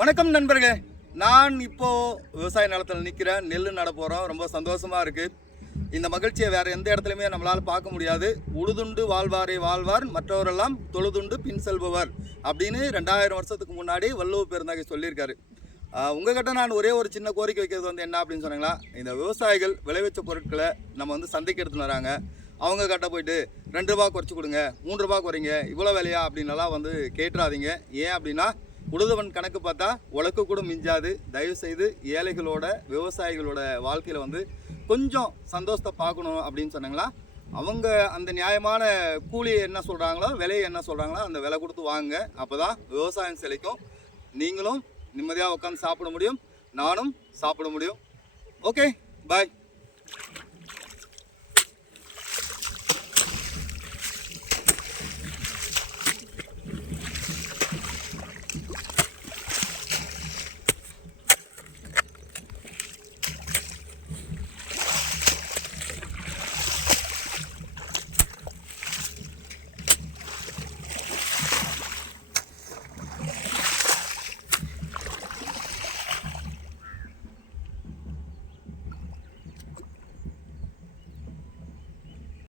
வணக்கம் நண்பர்களே. நான் இப்போ விவசாய நிலத்தில் நிற்கிறேன் நெல் நட போகிறோம் ரொம்ப சந்தோஷமா இருக்கு. இந்த மகிழ்ச்சியை வேற எந்த இடத்துலையுமே நம்மளால் பார்க்க முடியாது. உழுதுண்டு வாழ்வாரே வாழ்வார். மற்றவரெல்லாம் தொழுதுண்டு பின் செல்பவர் அப்படின்னு ரெண்டாயிரம் வருஷத்துக்கு முன்னாடி வள்ளுவ பெருந்தகை சொல்லியிருக்காரு. உங்ககிட்ட நான் ஒரே ஒரு சின்ன கோரிக்கை வைக்கிறது வந்து என்ன அப்படின்னு சொன்னீங்களா இந்த விவசாயிகள் விளைவிச்ச பொருட்களை நம்ம வந்து சந்தைக்கு எடுத்துன்னு வராங்க. அவங்க கிட்ட போயிட்டு ரெண்டு ரூபா குறைச்சி கொடுங்க மூன்று ரூபா குறைங்க இவ்வளோ விலையா அப்படின்னலாம் வந்து கேட்டுறாதீங்க. ஏன் அப்படின்னா உழுதவன் கணக்கு பார்த்தா உழக்கு கூட மிஞ்சாது. தயவு செய்து ஏழைகளோட விவசாயிகளோட வாழ்க்கையில் வந்து கொஞ்சம் சந்தோஷத்தை பார்க்கணும் அப்படின்னு சொன்னாங்களா? அவங்க அந்த நியாயமான கூலி என்ன சொல்கிறாங்களோ விலையை என்ன சொல்கிறாங்களோ அந்த விலை கொடுத்து வாங்க அப்போ தான் விவசாயம் செழிக்கும். நீங்களும் நிம்மதியாக உட்காந்து சாப்பிட முடியும். நானும் சாப்பிட முடியும். Okay bye